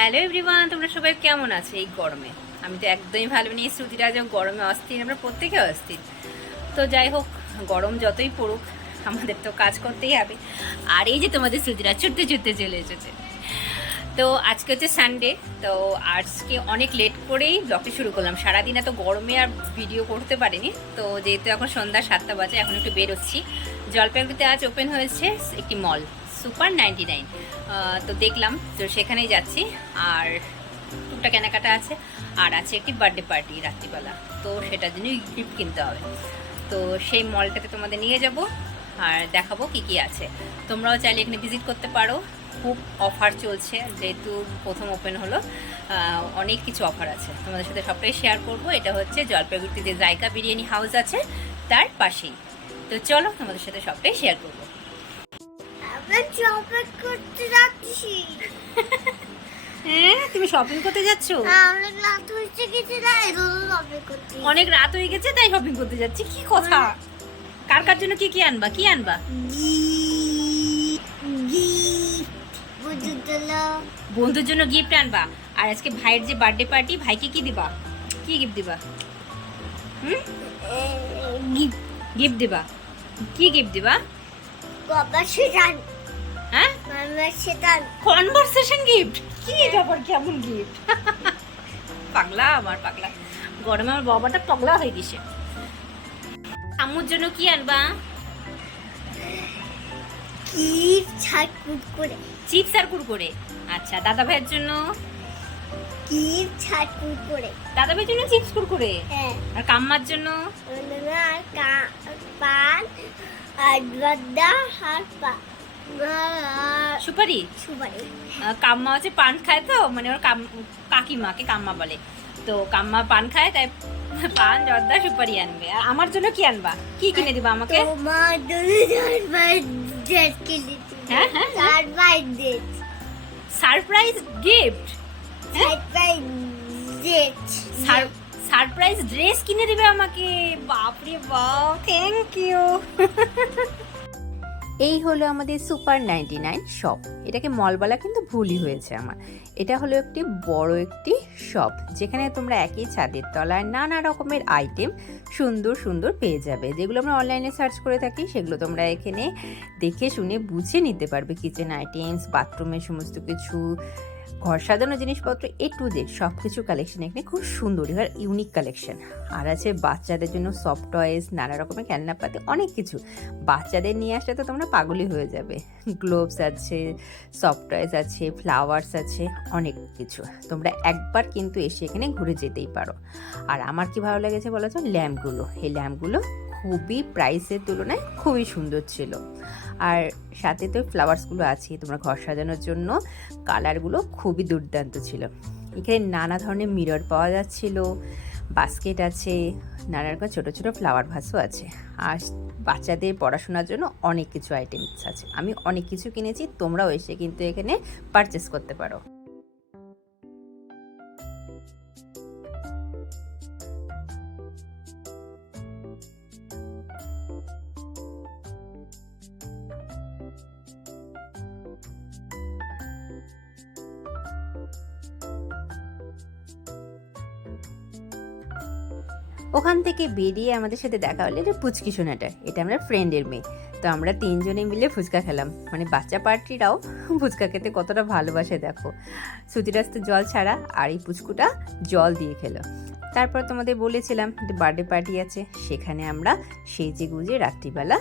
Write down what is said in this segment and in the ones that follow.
Hello everyone, তোমরা সবাই কেমন আছো এই গরমে? আমি তো একদমই ভালো নেই। শ্রুতিরাজও গরমে অস্থির, আমরা প্রত্যেকে অস্থির। তো যাই হোক, গরম যতই পড়ুক আমাদের তো কাজ করতেই হবে। আর এই যে তোমাদের শ্রুতিরাজ ছুটতে ছুটতে চলে এসেছে। তো আজকে হচ্ছে সানডে, তো আজকে অনেক লেট করেই ব্লগটি শুরু করলাম। সারাদিন এত গরমে আর ভিডিও করতে পারিনি। তো যেহেতু এখন সন্ধ্যা 7টা বাজে, এখন একটু বেরোচ্ছি। জলপাইগুড়িতে আজ ওপেন হয়েছে একটি মল, সুপার 99। তো দেখলাম, তো সেখানেই যাচ্ছি। আর টুকটা কেনাকাটা আছে, আর আছে একটি বার্থডে পার্টি রাত্রিবেলা, তো সেটার জন্য গিফট কিনতে হবে। তো সেই মলটাতে তোমাদের নিয়ে যাব আর দেখাবো কি কি আছে। তোমরাও চাইলে এখানে ভিজিট করতে পারো। খুব অফার চলছে, যেহেতু প্রথম ওপেন হলো, অনেক কিছু অফার আছে। তোমাদের সাথে সবটাই শেয়ার করব। এটা হচ্ছে জলপাইগুড়িতে যে জায়গা বিরিয়ানি হাউস আছে তার পাশেই। তো চলো তোমাদের সাথে সবটাই শেয়ার করবো। হ্যাঁ, তুমি শপিং করতে যাচ্ছো? অনেক রাত হয়ে গেছে তাই শপিং করতে যাচ্ছি। কি কথা? কার কার জন্য কি কি আনবা? কি আনবা? বন্ধুর জন্য গিফট আনবা। আর আজকে ভাইয়ের যে বার্থডে পার্টি, ভাইকে কি দিবা? কি গিফট দিবা? গিফট দিবা? কি গিফট দিবা? হ্যাঁ, কনভারসেশন গিফট। কি এটা আবার কেমন গিফট? পাগলা, আমার পাগলা। গরমে আমার বাবাটা পাগলা হয়ে গেছে। আম্মুর জন্য কি আনবা? চিপস আর কুরকুরে। আচ্ছা, দাদা ভাইয়ের জন্য? দাদা ভাইয়ের জন্য চিপস কুরকুরে। আর কাম্মার জন্য? সুপারি। কাম্মা হচ্ছে পান খায়, তো মানে ওর কাকিমাকে কাম্মা বলে। তো কাম্মা পান খায়, তাই পান, জর্দা, সুপারি আনবে। আর আমার জন্য কি আনবা? কি কিনে দিবা আমাকে? Surprise gift. সারপ্রাইজ ড্রেস কিনে দিবে আমাকে। বাপরে বাপ, থ্যাংক ইউ। এই হলো আমাদের সুপার 99 শপ। এটাকে মল বলা কিন্তু ভুলই হয়েছে আমার। এটা হলো একটি বড় একটি শপ, যেখানে তোমরা একই ছাদের তলায় নানা রকমের আইটেম সুন্দর সুন্দর পেয়ে যাবে। যেগুলো আমরা অনলাইনে সার্চ করে থাকি, সেগুলো তোমরা এখানে দেখে শুনে বুঝে নিতে পারবে। কিচেন আইটেমস, বাথরুমের সমস্ত কিছু, ঘর সাজানো জিনিসপত্র, A to Z সব কিছু কালেকশন এখানে খুব সুন্দর, আর ইউনিক কালেকশন। আর আছে বাচ্চাদের জন্য সফট টয়েস, নানা রকমের খেলনাপাতি, অনেক কিছু। বাচ্চাদের নিয়ে আসলে তো তোমরা পাগলই হয়ে যাবে। গ্লোভস আছে, সফট টয়েস আছে, ফ্লাওয়ার্স আছে, অনেক কিছু। তোমরা একবার কিন্তু এসে এখানে ঘুরে যেতেই পারো। আর আমার কি ভালো লেগেছে বলো তো, ল্যাম্পগুলো। এই ল্যাম্পগুলো খুবই প্রাইসের তুলনায় খুবই সুন্দর ছিল। আর সাথে তো ফ্লাওয়ার্সগুলো আছে তোমরা ঘর সাজানোর জন্য। কালারগুলো খুবই দুর্দান্ত ছিল। এখানে নানা ধরনের মিরর পাওয়া যাচ্ছিল, বাস্কেট আছে, নানা রকম ছোটো ছোটো ফ্লাওয়ার ভাসও আছে। আর বাচ্চাদের পড়াশোনার জন্য অনেক কিছু আইটেমস আছে। আমি অনেক কিছু কিনেছি, তোমরাও এসে কিন্তু এখানে পারচেস করতে পারো। ওখান থেকে বেরিয়ে আমাদের সাথে দেখা হলো এটা পুচকি সোনাটা। এটা আমরা ফ্রেন্ডের মেয়ে। তো আমরা তিনজনে মিলে ফুচকা খেলাম। মানে বাচ্চা পার্টিরাও ফুচকা খেতে কতটা ভালোবাসে দেখো। শ্রুতিরাজ তো জল ছাড়া, আর এই পুচকুটা জল দিয়ে খেলো। তারপর তোমাদের বলেছিলাম যে বার্থডে পার্টি আছে, সেখানে আমরা সেজে গুজে রাত্রিবেলা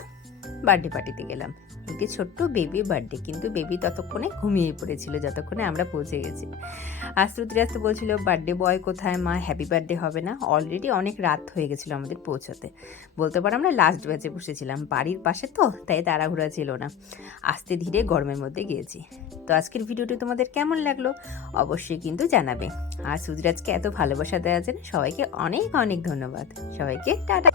বার্থডে পার্টিতে গেলাম। একটি ছোট্ট বেবি বার্থডে, কিন্তু বেবি ততক্ষণে ঘুমিয়ে পড়েছিল যতক্ষণে আমরা পৌঁছে গেছি। আর শ্রুতিরাজ তো বলছিল বার্থডে বয় কোথায় মা, হ্যাপি বার্থডে হবে না? অলরেডি অনেক রাত হয়ে গেছিলো আমাদের পৌঁছতে। বলতে পারো আমরা লাস্ট ব্যাচে বসেছিলাম, বাড়ির পাশে তো, তাই তাড়াহুড়া ছিল না। আস্তে ধীরে গরমের মধ্যে গিয়েছি। তো আজকের ভিডিওটি তোমাদের কেমন লাগলো অবশ্যই কিন্তু জানাবে। আর শ্রুতিরাজকে এত ভালোবাসা দেওয়ার জন্য সবাইকে অনেক অনেক ধন্যবাদ। সবাইকে টাটা।